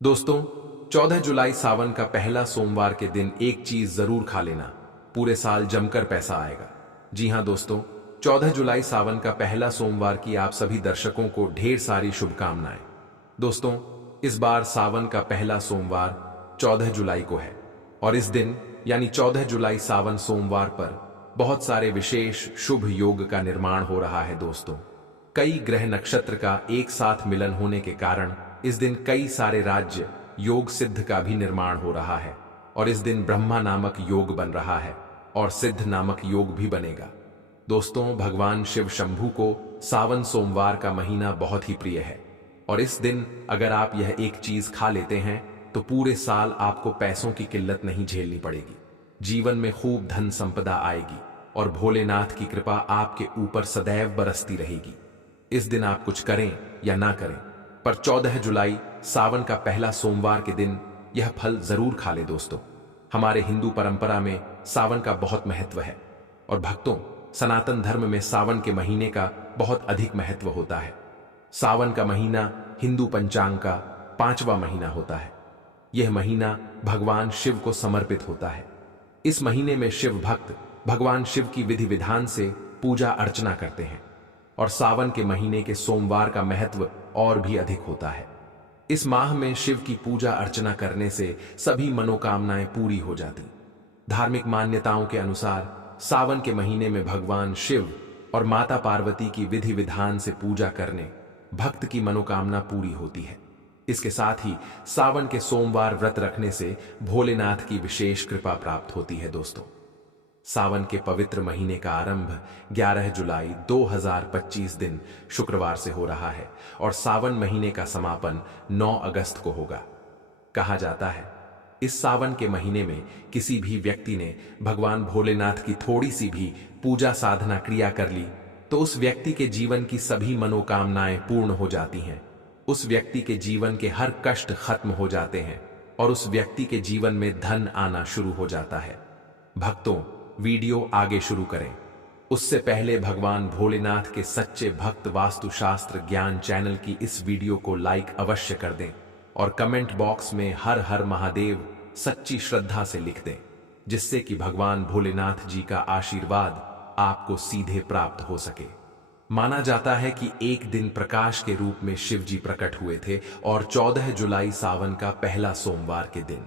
दोस्तों, 14 जुलाई सावन का पहला सोमवार के दिन एक चीज जरूर खा लेना। पूरे साल जमकर पैसा आएगा। जी हां दोस्तों, 14 जुलाई सावन का पहला सोमवार की आप सभी दर्शकों को ढेर सारी शुभकामनाएं। दोस्तों, इस बार सावन का पहला सोमवार 14 जुलाई को है और इस दिन यानी 14 जुलाई सावन सोमवार पर बहुत सारे विशेष शुभ योग का निर्माण हो रहा है। दोस्तों, कई ग्रह नक्षत्र का एक साथ मिलन होने के कारण इस दिन कई सारे राज्य योग सिद्ध का भी निर्माण हो रहा है और इस दिन ब्रह्मा नामक योग बन रहा है और सिद्ध नामक योग भी बनेगा। दोस्तों, भगवान शिव शंभू को सावन सोमवार का महीना बहुत ही प्रिय है और इस दिन अगर आप यह एक चीज खा लेते हैं तो पूरे साल आपको पैसों की किल्लत नहीं झेलनी पड़ेगी। जीवन में खूब धन संपदा आएगी और भोलेनाथ की कृपा आपके ऊपर सदैव बरसती रहेगी। इस दिन आप कुछ करें या ना करें, पर 14 जुलाई सावन का पहला सोमवार के दिन यह फल जरूर खा ले। दोस्तों, हमारे हिंदू परंपरा में सावन का बहुत महत्व है और भक्तों, सनातन धर्म में सावन के महीने का बहुत अधिक महत्व होता है। सावन का महीना हिंदू पंचांग का 5वां महीना होता है। यह महीना भगवान शिव को समर्पित होता है। इस महीने में शिव भक्त भगवान शिव की विधि विधान से पूजा अर्चना करते हैं और सावन के महीने के सोमवार का महत्व और भी अधिक होता है। इस माह में शिव की पूजा अर्चना करने से सभी मनोकामनाएं पूरी हो जाती। धार्मिक मान्यताओं के अनुसार सावन के महीने में भगवान शिव और माता पार्वती की विधि विधान से पूजा करने भक्त की मनोकामना पूरी होती है। इसके साथ ही सावन के सोमवार व्रत रखने से भोलेनाथ की विशेष कृपा प्राप्त होती है। दोस्तों, सावन के पवित्र महीने का आरंभ 11 जुलाई 2025 दिन शुक्रवार से हो रहा है और सावन महीने का समापन 9 अगस्त को होगा। कहा जाता है, इस सावन के महीने में किसी भी व्यक्ति ने भगवान भोलेनाथ की थोड़ी सी भी पूजा साधना क्रिया कर ली तो उस व्यक्ति के जीवन की सभी मनोकामनाएं पूर्ण हो जाती हैं। उस व्यक्ति के जीवन के हर कष्ट खत्म हो जाते हैं और उस व्यक्ति के जीवन में धन आना शुरू हो जाता है। भक्तों, वीडियो आगे शुरू करें उससे पहले भगवान भोलेनाथ के सच्चे भक्त वास्तुशास्त्र ज्ञान चैनल की इस वीडियो को लाइक अवश्य कर दें और कमेंट बॉक्स में हर हर महादेव सच्ची श्रद्धा से लिख दें, जिससे कि भगवान भोलेनाथ जी का आशीर्वाद आपको सीधे प्राप्त हो सके। माना जाता है कि एक दिन प्रकाश के रूप में शिव जी प्रकट हुए थे और 14 जुलाई सावन का पहला सोमवार के दिन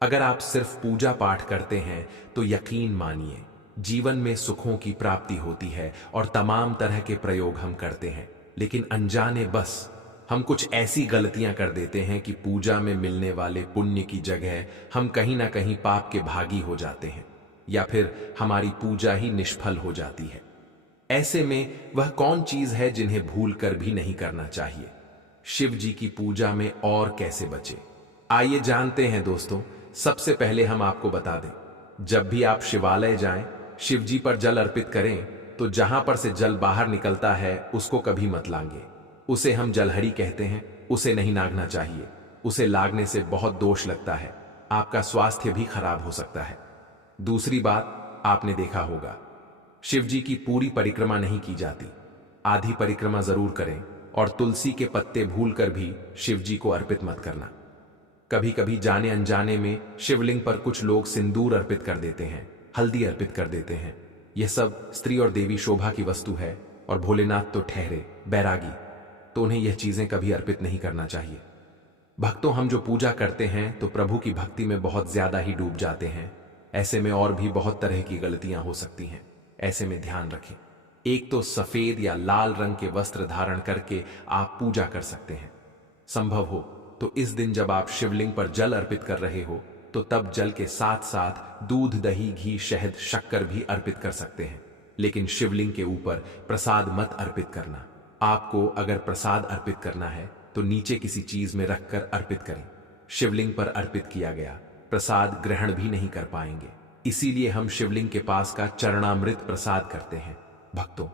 अगर आप सिर्फ पूजा पाठ करते हैं तो यकीन मानिए जीवन में सुखों की प्राप्ति होती है और तमाम तरह के प्रयोग हम करते हैं, लेकिन अनजाने बस हम कुछ ऐसी गलतियां कर देते हैं कि पूजा में मिलने वाले पुण्य की जगह हम कहीं ना कहीं पाप के भागी हो जाते हैं या फिर हमारी पूजा ही निष्फल हो जाती है। ऐसे में वह कौन चीज है जिन्हें भूल कर भी नहीं करना चाहिए? शिव जी की पूजा में और कैसे बचे, आइए जानते हैं। दोस्तों, सबसे पहले हम आपको बता दें, जब भी आप शिवालय जाएं, शिव जी पर जल अर्पित करें तो जहां पर से जल बाहर निकलता है उसको कभी मत लांगे। उसे हम जलहरी कहते हैं, उसे नहीं नागना चाहिए। उसे लागने से बहुत दोष लगता है, आपका स्वास्थ्य भी खराब हो सकता है। दूसरी बात, आपने देखा होगा शिव जी की पूरी परिक्रमा नहीं की जाती, आधी परिक्रमा जरूर करें और तुलसी के पत्ते भूलकर भी शिव जी को अर्पित मत करना। कभी कभी जाने अनजाने में शिवलिंग पर कुछ लोग सिंदूर अर्पित कर देते हैं, हल्दी अर्पित कर देते हैं। यह सब स्त्री और देवी शोभा की वस्तु है और भोलेनाथ तो ठहरे बैरागी, तो उन्हें यह चीजें कभी अर्पित नहीं करना चाहिए। भक्तों, हम जो पूजा करते हैं तो प्रभु की भक्ति में बहुत ज्यादा ही डूब जाते हैं। ऐसे में और भी बहुत तरह की गलतियां हो सकती हैं। ऐसे में ध्यान रखें, एक तो सफेद या लाल रंग के वस्त्र धारण करके आप पूजा कर सकते हैं। संभव हो तो इस दिन जब आप शिवलिंग पर जल अर्पित कर रहे हो तो तब जल के साथ साथ दूध, दही, घी, शहद, शक्कर भी अर्पित कर सकते हैं, लेकिन शिवलिंग के ऊपर प्रसाद मत अर्पित करना। आपको अगर प्रसाद अर्पित करना है तो नीचे किसी चीज में रखकर अर्पित करें। शिवलिंग पर अर्पित किया गया प्रसाद ग्रहण भी नहीं कर पाएंगे, इसीलिए हम शिवलिंग के पास का चरणामृत प्रसाद करते हैं। भक्तों,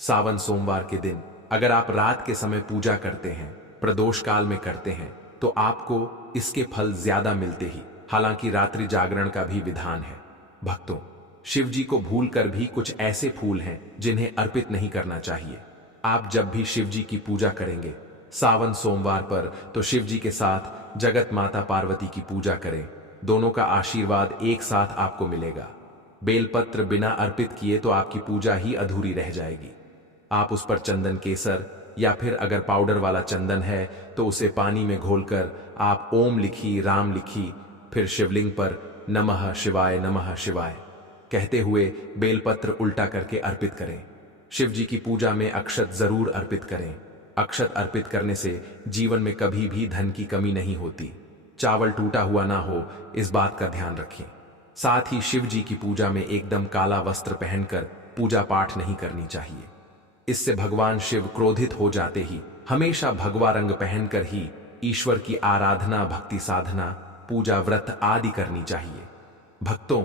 सावन सोमवार के दिन अगर आप रात के समय पूजा करते हैं, प्रदोष काल में करते हैं, तो आपको इसके फल ज्यादा मिलते ही। हालांकि रात्रि जागरण का भी विधान है। भक्तों, शिव जी को भूल कर भी कुछ ऐसे फूल हैं जिन्हें अर्पित नहीं करना चाहिए। आप जब भी शिव जी की पूजा करेंगे सावन सोमवार पर तो शिव जी के साथ जगत माता पार्वती की पूजा करें। दोनों का आशीर्वाद एक साथ आपको मिलेगा। बेलपत्र बिना अर्पित किए तो आपकी पूजा ही अधूरी रह जाएगी। आप उस पर चंदन केसर या फिर अगर पाउडर वाला चंदन है तो उसे पानी में घोलकर आप ओम लिखी, राम लिखी, फिर शिवलिंग पर नमः शिवाय कहते हुए बेलपत्र उल्टा करके अर्पित करें। शिव जी की पूजा में अक्षत जरूर अर्पित करें। अक्षत अर्पित करने से जीवन में कभी भी धन की कमी नहीं होती। चावल टूटा हुआ ना हो, इस बात का ध्यान रखें। साथ ही शिव जी की पूजा में एकदम काला वस्त्र पहनकर पूजा पाठ नहीं करनी चाहिए। इससे भगवान शिव क्रोधित हो जाते ही हमेशा भगवा रंग पहनकर ही ईश्वर की आराधना, भक्ति साधना, पूजा, व्रत आदि करनी चाहिए। भक्तों,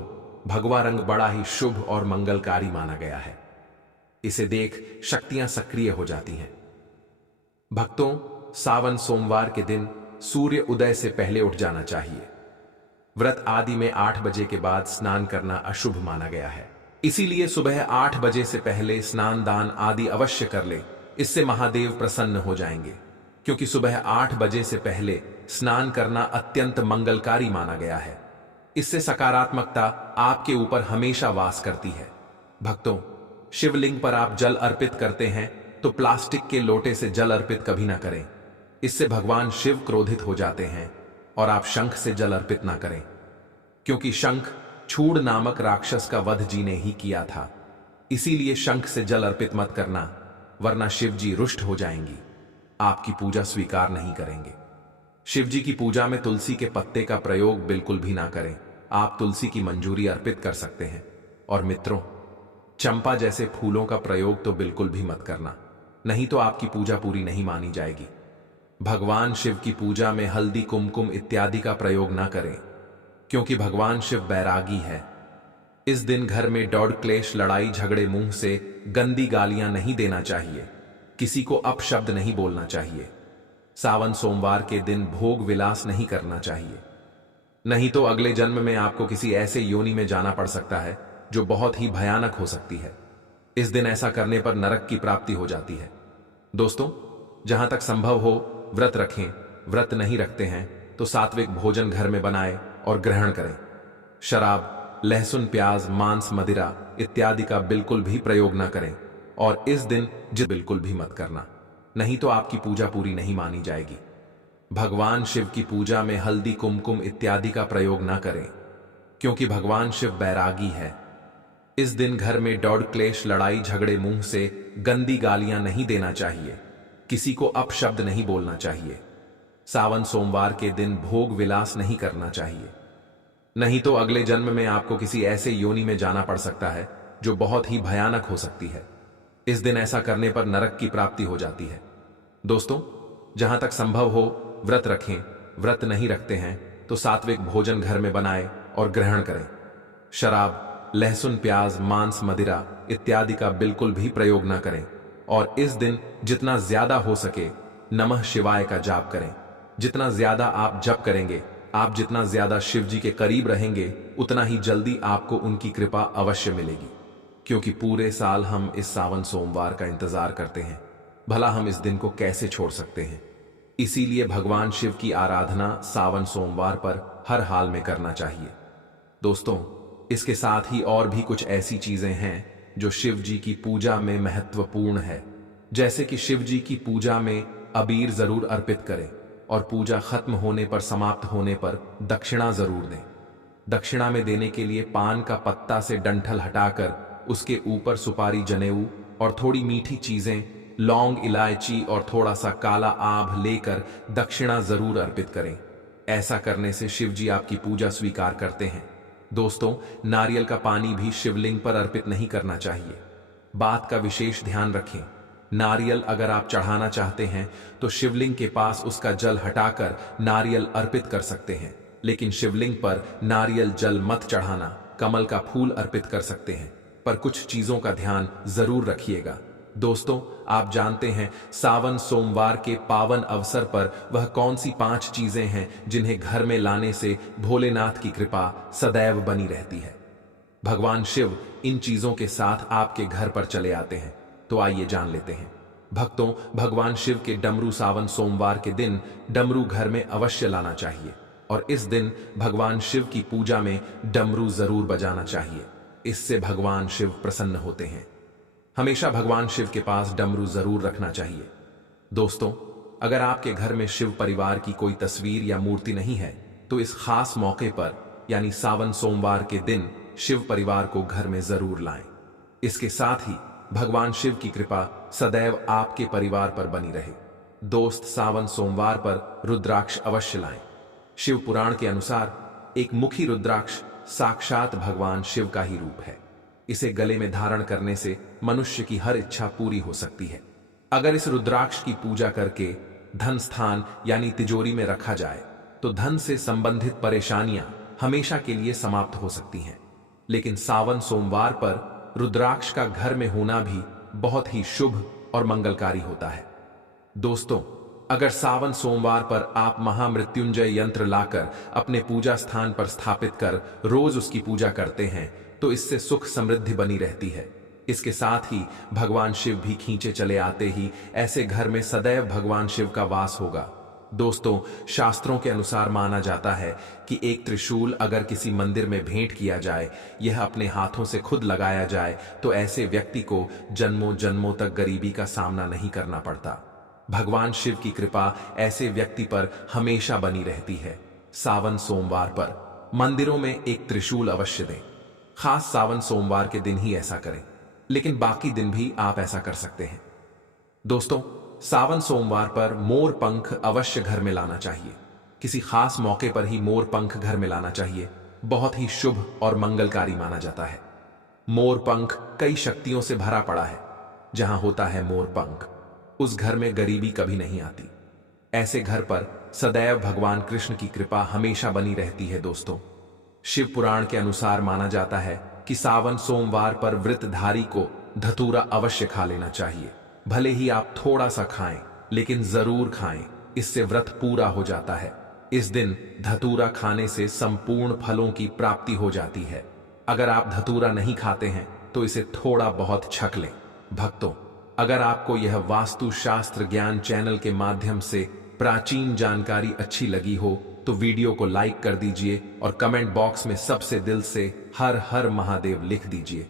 भगवा रंग बड़ा ही शुभ और मंगलकारी माना गया है। इसे देख शक्तियां सक्रिय हो जाती हैं। भक्तों, सावन सोमवार के दिन सूर्य उदय से पहले उठ जाना चाहिए। व्रत आदि में 8 बजे के बाद स्नान करना अशुभ माना गया है। इसीलिए सुबह 8 बजे से पहले स्नान दान आदि अवश्य कर ले। इससे महादेव प्रसन्न हो जाएंगे, क्योंकि सुबह 8 बजे से पहले स्नान करना अत्यंत मंगलकारी माना गया है। इससे सकारात्मकता आपके ऊपर हमेशा वास करती है। भक्तों, शिवलिंग पर आप जल अर्पित करते हैं तो प्लास्टिक के लोटे से जल अर्पित कभी ना करें। इससे भगवान शिव क्रोधित हो जाते हैं। और आप शंख से जल अर्पित ना करें, क्योंकि शंख छूड़ नामक राक्षस का वध जी ने ही किया था। इसीलिए शंख से जल अर्पित मत करना, वरना शिव जी रुष्ट हो जाएंगी, आपकी पूजा स्वीकार नहीं करेंगे। शिव जी की पूजा में तुलसी के पत्ते का प्रयोग बिल्कुल भी ना करें। आप तुलसी की मंजूरी अर्पित कर सकते हैं। और मित्रों, चंपा जैसे फूलों का प्रयोग तो बिल्कुल भी मत करना, नहीं तो आपकी पूजा पूरी नहीं मानी जाएगी। भगवान शिव की पूजा में हल्दी, कुमकुम इत्यादि का प्रयोग ना करें, क्योंकि भगवान शिव बैरागी है। इस दिन घर में दौड़, क्लेश, लड़ाई झगड़े, मुंह से गंदी गालियां नहीं देना चाहिए। किसी को अपशब्द नहीं बोलना चाहिए। सावन सोमवार के दिन भोग विलास नहीं करना चाहिए, नहीं तो अगले जन्म में आपको किसी ऐसे योनि में जाना पड़ सकता है जो बहुत ही भयानक हो सकती है। इस दिन ऐसा करने पर नरक की प्राप्ति हो जाती है। दोस्तों, जहां तक संभव हो व्रत रखें। व्रत नहीं रखते हैं तो सात्विक भोजन घर में बनाएं और ग्रहण करें। शराब, लहसुन, प्याज, मांस, मदिरा इत्यादि का बिल्कुल भी प्रयोग ना करें। और इस दिन बिल्कुल भी मत करना, नहीं तो आपकी पूजा पूरी नहीं मानी जाएगी। भगवान शिव की पूजा में हल्दी, कुमकुम इत्यादि का प्रयोग ना करें, क्योंकि भगवान शिव बैरागी है। इस दिन घर में दौड़, क्लेश, लड़ाई झगड़े, मुंह से गंदी गालियां नहीं देना चाहिए। किसी को अपशब्द नहीं बोलना चाहिए। सावन सोमवार के दिन भोग विलास नहीं करना चाहिए, नहीं तो अगले जन्म में आपको किसी ऐसे योनि में जाना पड़ सकता है जो बहुत ही भयानक हो सकती है। इस दिन ऐसा करने पर नरक की प्राप्ति हो जाती है। दोस्तों, जहां तक संभव हो व्रत रखें। व्रत नहीं रखते हैं तो सात्विक भोजन घर में बनाएं और ग्रहण करें। शराब, लहसुन, प्याज, मांस, मदिरा इत्यादि का बिल्कुल भी प्रयोग ना करें। और इस दिन जितना ज्यादा हो सके नमः शिवाय का जाप करें। जितना ज्यादा आप जप करेंगे, आप जितना ज्यादा शिव जी के करीब रहेंगे, उतना ही जल्दी आपको उनकी कृपा अवश्य मिलेगी। क्योंकि पूरे साल हम इस सावन सोमवार का इंतजार करते हैं, भला हम इस दिन को कैसे छोड़ सकते हैं। इसीलिए भगवान शिव की आराधना सावन सोमवार पर हर हाल में करना चाहिए। दोस्तों, इसके साथ ही और भी कुछ ऐसी चीजें हैं जो शिव जी की पूजा में महत्वपूर्ण है। जैसे कि शिव जी की पूजा में अबीर जरूर अर्पित करें और पूजा खत्म होने पर, समाप्त होने पर दक्षिणा जरूर दें। दक्षिणा में देने के लिए पान का पत्ता से डंठल हटाकर उसके ऊपर सुपारी, जनेऊ और थोड़ी मीठी चीजें, लौंग, इलायची और थोड़ा सा काला आभ लेकर दक्षिणा जरूर अर्पित करें। ऐसा करने से शिव जी आपकी पूजा स्वीकार करते हैं। दोस्तों, नारियल का पानी भी शिवलिंग पर अर्पित नहीं करना चाहिए। बात का विशेष ध्यान रखें। नारियल अगर आप चढ़ाना चाहते हैं तो शिवलिंग के पास उसका जल हटाकर नारियल अर्पित कर सकते हैं, लेकिन शिवलिंग पर नारियल जल मत चढ़ाना। कमल का फूल अर्पित कर सकते हैं, पर कुछ चीजों का ध्यान जरूर रखिएगा। दोस्तों, आप जानते हैं सावन सोमवार के पावन अवसर पर वह कौन सी 5 चीजें हैं जिन्हें घर में लाने से भोलेनाथ की कृपा सदैव बनी रहती है। भगवान शिव इन चीजों के साथ आपके घर पर चले आते हैं, तो आइए जान लेते हैं। भक्तों, भगवान शिव के डमरू सावन सोमवार के दिन डमरू घर में अवश्य लाना चाहिए और इस दिन भगवान शिव की पूजा में डमरू जरूर बजाना चाहिए। इससे भगवान शिव प्रसन्न होते हैं। हमेशा भगवान शिव के पास डमरू जरूर रखना चाहिए। दोस्तों, अगर आपके घर में शिव परिवार की कोई तस्वीर या मूर्ति नहीं है तो इस खास मौके पर यानी सावन सोमवार के दिन शिव परिवार को घर में जरूर लाएं। इसके साथ ही भगवान शिव की कृपा सदैव आपके परिवार पर बनी रहे। दोस्त, सावन सोमवार पर रुद्राक्ष अवश्य लाएं। शिव पुराण के अनुसार एक मुखी रुद्राक्ष साक्षात भगवान शिव का ही रूप है। इसे गले में धारण करने से मनुष्य की हर इच्छा पूरी हो सकती है। अगर इस रुद्राक्ष की पूजा करके धन स्थान यानी तिजोरी में रखा जाए तो धन से संबंधित परेशानियां हमेशा के लिए समाप्त हो सकती हैं। लेकिन सावन सोमवार पर रुद्राक्ष का घर में होना भी बहुत ही शुभ और मंगलकारी होता है। दोस्तों, अगर सावन सोमवार पर आप महामृत्युंजय यंत्र लाकर अपने पूजा स्थान पर स्थापित कर रोज उसकी पूजा करते हैं तो इससे सुख समृद्धि बनी रहती है। इसके साथ ही भगवान शिव भी खींचे चले आते ही ऐसे घर में सदैव भगवान शिव का वास होगा। दोस्तों, शास्त्रों के अनुसार माना जाता है कि एक त्रिशूल अगर किसी मंदिर में भेंट किया जाए, यह अपने हाथों से खुद लगाया जाए तो ऐसे व्यक्ति को जन्मों जन्मों तक गरीबी का सामना नहीं करना पड़ता। भगवान शिव की कृपा ऐसे व्यक्ति पर हमेशा बनी रहती है। सावन सोमवार पर मंदिरों में एक त्रिशूल अवश्य दें। खास सावन सोमवार के दिन ही ऐसा करें, लेकिन बाकी दिन भी आप ऐसा कर सकते हैं। दोस्तों, सावन सोमवार पर मोर पंख अवश्य घर में लाना चाहिए। किसी खास मौके पर ही मोर पंख घर में लाना चाहिए। बहुत ही शुभ और मंगलकारी माना जाता है। मोर पंख कई शक्तियों से भरा पड़ा है। जहां होता है मोर पंख, उस घर में गरीबी कभी नहीं आती। ऐसे घर पर सदैव भगवान कृष्ण की कृपा हमेशा बनी रहती है। दोस्तों, शिव पुराण के अनुसार माना जाता है कि सावन सोमवार पर व्रतधारी को धतूरा अवश्य खा लेना चाहिए। भले ही आप थोड़ा सा खाएं, लेकिन जरूर खाएं। इससे व्रत पूरा हो जाता है। इस दिन धतूरा खाने से संपूर्ण फलों की प्राप्ति हो जाती है। अगर आप धतूरा नहीं खाते हैं तो इसे थोड़ा बहुत छक लें। भक्तों, अगर आपको यह वास्तु शास्त्र ज्ञान चैनल के माध्यम से प्राचीन जानकारी अच्छी लगी हो तो वीडियो को लाइक कर दीजिए और कमेंट बॉक्स में सबसे दिल से हर हर महादेव लिख दीजिए।